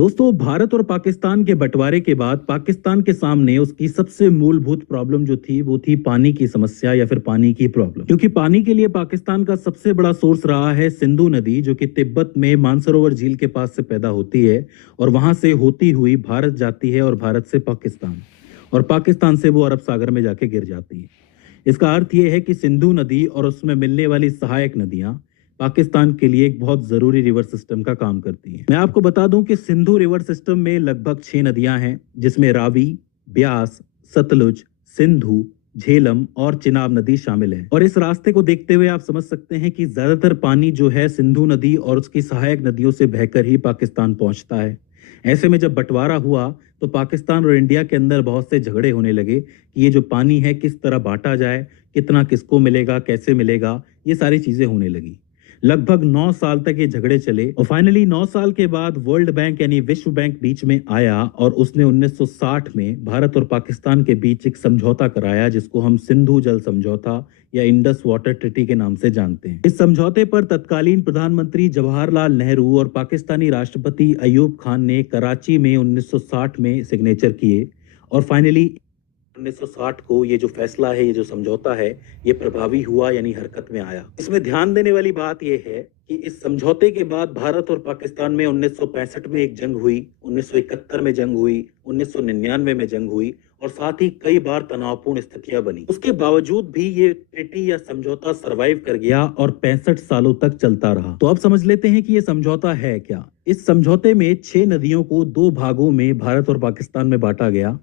दोस्तों, भारत और पाकिस्तान के बंटवारे के बाद पाकिस्तान के सामने उसकी सबसे मूलभूत प्रॉब्लम जो थी वो थी पानी की समस्या या फिर पानी की प्रॉब्लम। क्योंकि पानी के लिए पाकिस्तान का सबसे बड़ा सोर्स रहा है सिंधु नदी, जो कि तिब्बत में मानसरोवर झील के पास से पैदा होती है और वहां से होती हुई भारत जाती है और भारत से पाकिस्तान, और पाकिस्तान से वो अरब सागर में जाके गिर जाती है। इसका अर्थ ये है कि सिंधु नदी और उसमें मिलने वाली सहायक नदियां पाकिस्तान के लिए एक बहुत जरूरी रिवर सिस्टम का काम करती है। मैं आपको बता दूं कि सिंधु रिवर सिस्टम में लगभग 6 नदियां हैं, जिसमें रावी, ब्यास, सतलुज, सिंधु, झेलम और चिनाब नदी शामिल है। और इस रास्ते को देखते हुए आप समझ सकते हैं कि ज्यादातर पानी जो है सिंधु नदी और उसकी सहायक नदियों से बहकर ही पाकिस्तान पहुंचता है। ऐसे में जब बंटवारा हुआ तो पाकिस्तान और इंडिया के अंदर बहुत से झगड़े होने लगे कि ये जो पानी है किस तरह बांटा जाए, कितना किसको मिलेगा, कैसे मिलेगा, ये सारी चीजें होने लगी। लगभग 9 साल तक ये झगड़े चले और फाइनली 9 साल के बाद वर्ल्ड बैंक यानी विश्व बैंक बीच में आया और उसने 1960 में भारत और पाकिस्तान के बीच एक समझौता कराया, जिसको हम सिंधु जल समझौता या इंडस वाटर ट्रीटी के नाम से जानते हैं। इस समझौते पर तत्कालीन प्रधानमंत्री जवाहरलाल नेहरू और पाकिस्तानी राष्ट्रपति अयूब खान ने कराची में 1960 में सिग्नेचर किए और फाइनली 1960 को ये जो फैसला है, ये जो समझौता है, ये प्रभावी हुआ यानी हरकत में आया। इसमें ध्यान देने वाली बात ये है कि इस समझौते के बाद भारत और पाकिस्तान में 1965 में एक जंग हुई, 1971 में जंग हुई, 1999 में जंग हुई और साथ ही कई बार तनावपूर्ण स्थितियां बनी। उसके बावजूद भी ये ट्रीटी या समझौता सरवाइव कर गया और 65 सालों तक चलता रहा। तो अब समझ लेते हैं कि ये समझौता है क्या। इस समझौते में 6 नदियों को 2 भागों में भारत और पाकिस्तान में बांटा गया।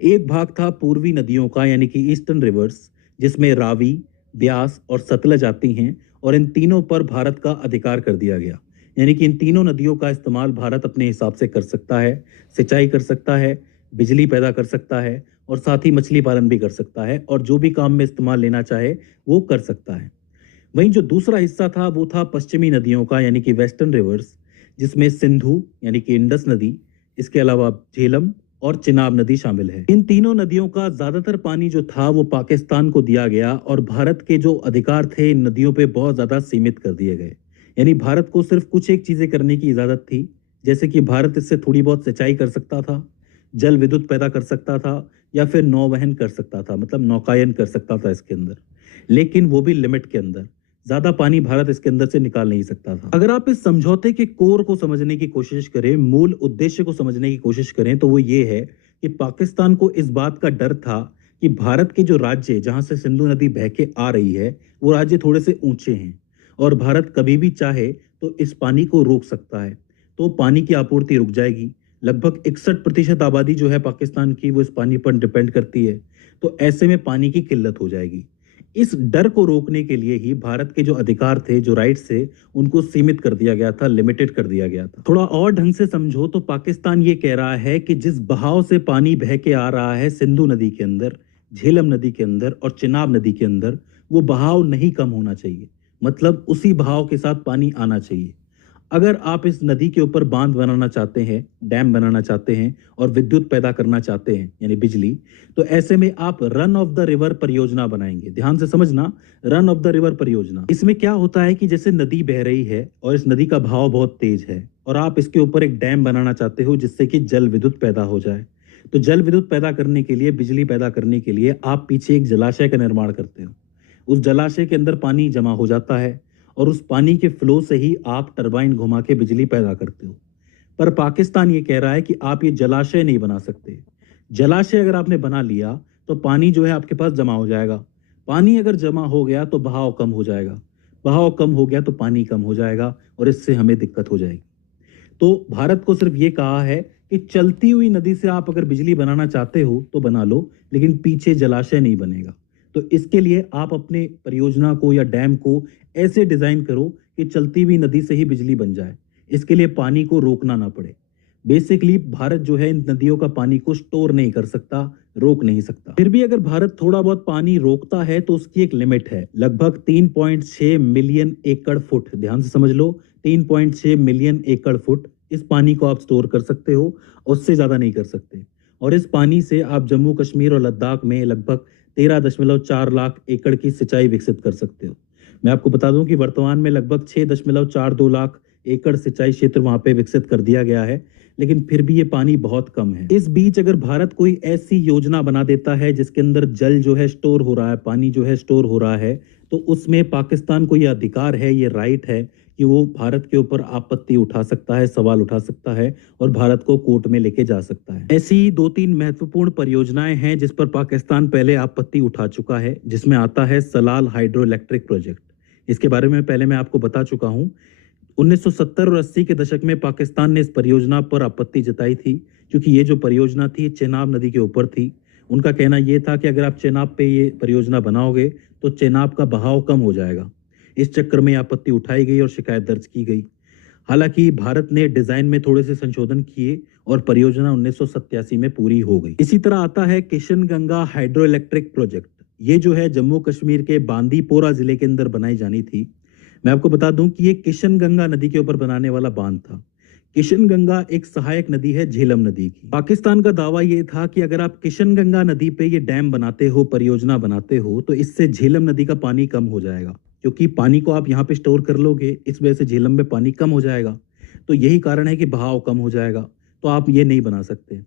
एक भाग था पूर्वी नदियों का यानी कि ईस्टर्न रिवर्स, जिसमें रावी, ब्यास और सतलज आती हैं, और इन तीनों पर भारत का अधिकार कर दिया गया। यानी कि इन तीनों नदियों का इस्तेमाल भारत अपने हिसाब से कर सकता है, सिंचाई कर सकता है, बिजली पैदा कर सकता है और साथ ही मछली पालन भी कर सकता है, और जो भी काम में इस्तेमाल लेना चाहे वो कर सकता है। वहीं जो दूसरा हिस्सा था वो था पश्चिमी नदियों का यानी कि वेस्टर्न रिवर्स, जिसमें सिंधु यानी कि इंडस नदी, इसके अलावा झेलम और चिनाब नदी शामिल है। इन तीनों नदियों का ज्यादातर पानी जो था वो पाकिस्तान को दिया गया और भारत के जो अधिकार थे इन नदियों पे बहुत ज्यादा सीमित कर दिए गए। यानी भारत को सिर्फ कुछ एक चीजें करने की इजाजत थी, जैसे कि भारत इससे थोड़ी बहुत सिंचाई कर सकता था, जल विद्युत पैदा कर सकता था या फिर नौवहन कर सकता था, मतलब नौकायन कर सकता था इसके अंदर, लेकिन वो भी लिमिट के अंदर। ज्यादा पानी भारत इसके अंदर से निकाल नहीं सकता था। अगर आप इस समझौते के कोर को समझने की कोशिश करें, मूल उद्देश्य को समझने की कोशिश करें, तो वो ये है कि पाकिस्तान को इस बात का डर था कि भारत के जो राज्य जहां से सिंधु नदी बह के आ रही है वो राज्य थोड़े से ऊंचे हैं और भारत कभी भी चाहे तो इस पानी को रोक सकता है, तो पानी की आपूर्ति रुक जाएगी। लगभग 61% आबादी जो है पाकिस्तान की वो इस पानी पर डिपेंड करती है, तो ऐसे में पानी की किल्लत हो जाएगी। इस डर को रोकने के लिए ही भारत के जो अधिकार थे, जो राइट्स थे, उनको सीमित कर दिया गया था, लिमिटेड कर दिया गया था। थोड़ा और ढंग से समझो तो पाकिस्तान ये कह रहा है कि जिस बहाव से पानी बह के आ रहा है सिंधु नदी के अंदर, झेलम नदी के अंदर और चिनाब नदी के अंदर, वो बहाव नहीं कम होना चाहिए, मतलब उसी बहाव के साथ पानी आना चाहिए। अगर आप इस नदी के ऊपर बांध बनाना चाहते हैं, डैम बनाना चाहते हैं और विद्युत पैदा करना चाहते हैं यानी बिजली, तो ऐसे में आप रन ऑफ द रिवर परियोजना बनाएंगे। ध्यान से समझना, रन ऑफ द रिवर परियोजना। इसमें क्या होता है कि जैसे नदी बह रही है और इस नदी का बहाव बहुत तेज है और आप इसके ऊपर एक डैम बनाना चाहते हो जिससे कि जल विद्युत पैदा हो जाए, तो जल विद्युत पैदा करने के लिए, बिजली पैदा करने के लिए आप पीछे एक जलाशय का निर्माण करते हो। उस जलाशय के अंदर पानी जमा हो जाता है और उस पानी के फ्लो से ही आप टरबाइन घुमा के बिजली पैदा करते हो। पर पाकिस्तान ये कह रहा है कि आप ये जलाशय नहीं बना सकते। जलाशय अगर आपने बना लिया तो पानी जो है आपके पास जमा हो जाएगा। पानी अगर जमा हो गया तो बहाव कम हो जाएगा, बहाव कम हो गया तो पानी कम हो जाएगा और इससे हमें दिक्कत हो जाएगी। तो भारत को सिर्फ ये कहा है कि चलती हुई नदी से आप अगर बिजली बनाना चाहते हो तो बना लो, लेकिन पीछे जलाशय नहीं बनेगा। तो इसके लिए आप अपने परियोजना को या डैम को ऐसे डिजाइन करो कि चलती हुई नदी से ही बिजली बन जाए, इसके लिए पानी को रोकना ना पड़े। बेसिकली भारत जो है इन नदियों का पानी को स्टोर नहीं कर सकता, रोक नहीं सकता। फिर भी अगर भारत थोड़ा बहुत पानी रोकता है तो उसकी एक लिमिट है, लगभग 3.6 मिलियन एकड़ फुट। ध्यान से समझ लो, 3.6 मिलियन एकड़ फुट इस पानी को आप स्टोर कर सकते हो, उससे ज्यादा नहीं कर सकते। और इस पानी से आप जम्मू कश्मीर और लद्दाख में लगभग 13.4 लाख एकड़ की सिंचाई विकसित कर सकते हो। मैं आपको बता दूं कि वर्तमान में लगभग 6.42 लाख एकड़ सिंचाई क्षेत्र वहां पे विकसित कर दिया गया है, लेकिन फिर भी ये पानी बहुत कम है। इस बीच अगर भारत कोई ऐसी योजना बना देता है जिसके अंदर जल जो है स्टोर हो रहा है, पानी जो है स्टोर हो रहा है, तो उसमें पाकिस्तान को ये अधिकार है, ये राइट है कि वो भारत के ऊपर आपत्ति उठा सकता है, सवाल उठा सकता है और भारत को कोर्ट में लेके जा सकता है। ऐसी 2-3 महत्वपूर्ण परियोजनाएं हैं जिस पर पाकिस्तान पहले आपत्ति उठा चुका है, जिसमें आता है सलाल हाइड्रो इलेक्ट्रिक प्रोजेक्ट। इसके बारे में पहले मैं आपको बता चुका हूं। 1970 और 80 के दशक में पाकिस्तान ने इस परियोजना पर आपत्ति जताई थी, क्योंकि ये जो परियोजना थी चेनाब नदी के ऊपर थी। उनका कहना यह था कि अगर आप चेनाब पे ये परियोजना बनाओगे तो चेनाब का बहाव कम हो जाएगा। इस चक्कर में आपत्ति उठाई गई और शिकायत दर्ज की गई। हालांकि भारत ने डिजाइन में थोड़े से संशोधन किए और परियोजना 1987 में पूरी हो गई। इसी तरह आता है Kishan Ganga hydro electric project. ये जो है जम्मू कश्मीर के बांदीपोरा जिले के अंदर बनाई जानी थी। मैं आपको बता दूं कि ये किशन गंगा नदी के ऊपर बनाने वाला बांध था। किशन गंगा एक सहायक नदी है झेलम नदी की। पाकिस्तान का दावा ये था कि अगर आप किशन गंगा नदी पे ये डैम बनाते हो, परियोजना बनाते हो, तो इससे झेलम नदी का पानी कम हो जाएगा, क्योंकि पानी को आप यहाँ पे स्टोर कर लोगे, इस वजह से झेलम में पानी कम हो जाएगा। तो यही कारण है कि बहाव कम हो जाएगा, तो आप ये नहीं बना सकते।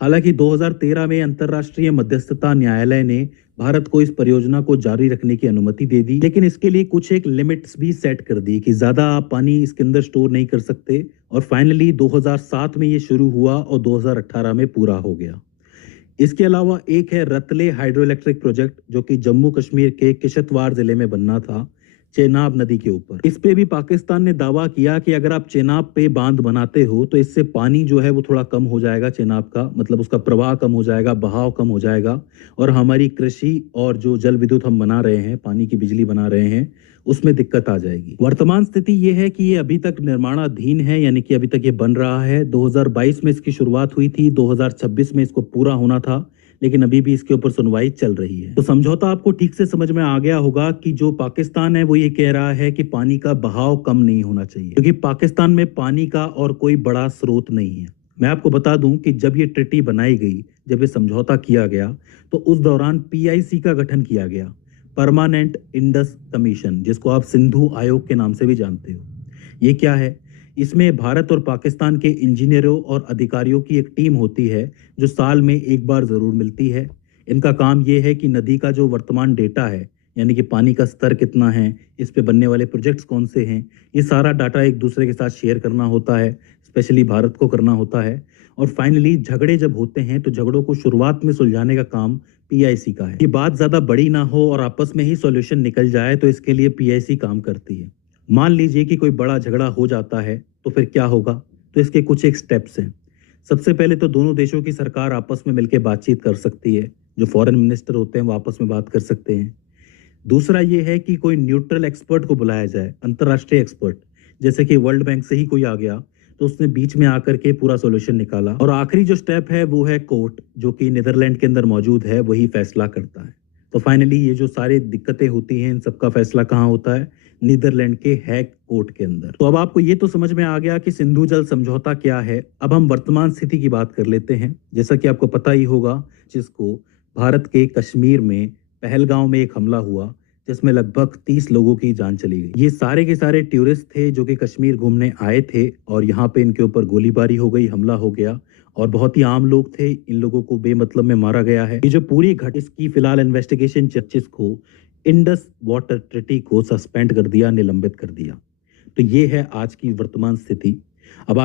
हालांकि 2013 में अंतर्राष्ट्रीय मध्यस्थता न्यायालय ने भारत को इस परियोजना को जारी रखने की अनुमति दे दी, लेकिन इसके लिए कुछ एक लिमिट्स भी सेट कर दी कि ज्यादा आप पानी इसके अंदर स्टोर नहीं कर सकते। और फाइनली 2007 में ये शुरू हुआ और 2018 में पूरा हो गया। इसके अलावा एक है रतले हाइड्रो इलेक्ट्रिक प्रोजेक्ट, जो कि जम्मू कश्मीर के किश्तवाड़ जिले में बनना था, चेनाब नदी के ऊपर। इस पे भी पाकिस्तान ने दावा किया कि अगर आप चेनाब पे बांध बनाते हो तो इससे पानी जो है वो थोड़ा कम हो जाएगा, चेनाब का मतलब उसका प्रवाह कम हो जाएगा, बहाव कम हो जाएगा, और हमारी कृषि और जो जल विद्युत हम बना रहे हैं, पानी की बिजली बना रहे हैं, उसमें दिक्कत आ जाएगी। वर्तमान स्थिति ये है कि ये अभी तक निर्माणाधीन है, यानी कि अभी तक ये बन रहा है। 2022 में इसकी शुरुआत हुई थी, 2026 में इसको पूरा होना था, लेकिन अभी भी इसके ऊपर सुनवाई चल रही है। तो समझौता आपको ठीक से समझ में आ गया होगा कि जो पाकिस्तान है वो ये कह रहा है कि पानी का बहाव कम नहीं होना चाहिए, क्योंकि पाकिस्तान में पानी का और कोई बड़ा स्रोत नहीं है। मैं आपको बता दूं कि जब ये ट्रिटी बनाई गई, जब ये समझौता किया गया, तो उस दौरान पीआईसी का गठन किया गया, परमानेंट इंडस कमीशन, जिसको आप सिंधु आयोग के नाम से भी जानते हो। ये क्या है? इसमें भारत और पाकिस्तान के इंजीनियरों और अधिकारियों की एक टीम होती है जो साल में एक बार जरूर मिलती है। इनका काम ये है कि नदी का जो वर्तमान डेटा है, यानी कि पानी का स्तर कितना है, इस पे बनने वाले प्रोजेक्ट्स कौन से हैं, ये सारा डाटा एक दूसरे के साथ शेयर करना होता है, स्पेशली भारत को करना होता है। और फाइनली झगड़े जब होते हैं तो झगड़ों को शुरुआत में सुलझाने का काम पीआईसी का है। ये बात ज्यादा बड़ी ना हो और आपस में ही सॉल्यूशन निकल जाए, तो इसके लिए पीआईसी काम करती है। मान लीजिए कि कोई बड़ा झगड़ा हो जाता है, तो फिर क्या होगा? तो इसके कुछ एक स्टेप्स हैं। सबसे पहले तो दोनों देशों की सरकार आपस में मिलकर बातचीत कर सकती है, जो फॉरेन मिनिस्टर होते हैं वो आपस में बात कर सकते हैं। दूसरा ये है कि कोई न्यूट्रल एक्सपर्ट को बुलाया जाए, अंतर्राष्ट्रीय एक्सपर्ट, जैसे कि वर्ल्ड बैंक से ही कोई आ गया तो उसने बीच में आकर के पूरा सॉल्यूशन निकाला। और आखिरी जो स्टेप है वो है कोर्ट, जो कि नीदरलैंड के अंदर मौजूद है, वही फैसला करता है। तो फाइनली ये जो सारी दिक्कतें होती हैं, इन सबका फैसला कहाँ होता है? नीदरलैंड के हैग कोर्ट के अंदर। तो अब आपको ये तो समझ में आ गया कि सिंधु जल समझौता क्या है। अब हम वर्तमान स्थिति की बात कर लेते हैं। जैसा कि आपको पता ही होगा, जिसको भारत के कश्मीर में पहलगांव में एक हमला हुआ, जिसमें लगभग 30 लोगों की जान चली गई। ये सारे के सारे टूरिस्ट थे जो कि कश्मीर घूमने आए थे, और यहाँ पे इनके ऊपर गोलीबारी हो गई, हमला हो गया, और बहुत ही आम लोग थे, इन लोगों को बेमतलब में मारा गया है। ये जो पूरी घटना, इसकी फिलहाल इन्वेस्टिगेशन जस्टिस को इंडस वाटर ट्रिटी को सस्पेंड कर दिया, निलंबित कर दिया। तो ये है आज की वर्तमान स्थिति। अब